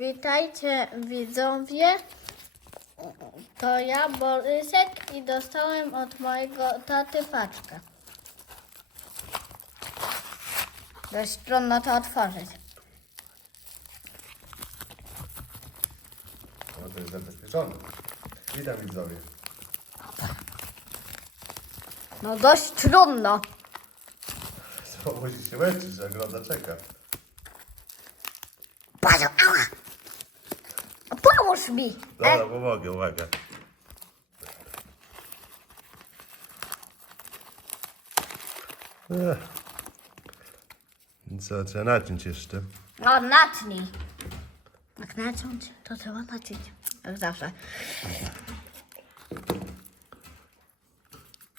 Witajcie widzowie. To ja, Borysek i dostałem od mojego taty paczkę. Dość trudno to otworzyć. No to jest zabezpieczone. Witam widzowie. No dość trudno. Co, musi się męczyć, że ogląda czeka. Patrz, ała! Pomóż mi! Dobra, pomogę, uwaga. Ech. Co, trzeba naciąć jeszcze. No, natnij. Jak naciąć, to trzeba naciąć. Jak zawsze.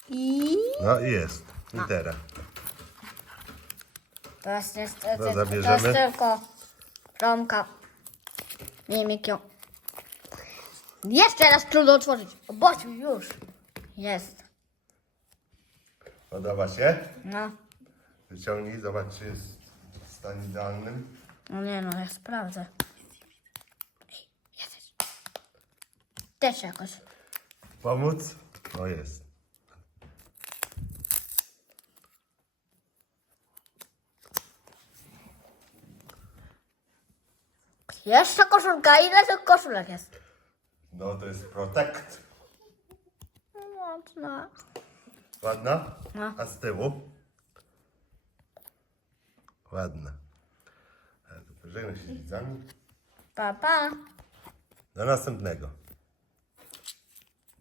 I No i jest. Litera. teraz niestety To to zabierzemy. jest tylko Romka. Nie Mikio. Jeszcze raz trudno otworzyć. O już. Jest. Podoba się? No. Wyciągnij, zobacz czy jest w stanie idealnym. No nie no, ja sprawdzę. Ej, Jesteś. Też jakoś. Pomóc? No jest. Jeszcze koszulka. Ile tych koszulek jest? No to jest Protect. Mocna. Ładna? No. A z tyłu? Ładna. To pożegnaj się z widzami. Pa, pa. Do następnego.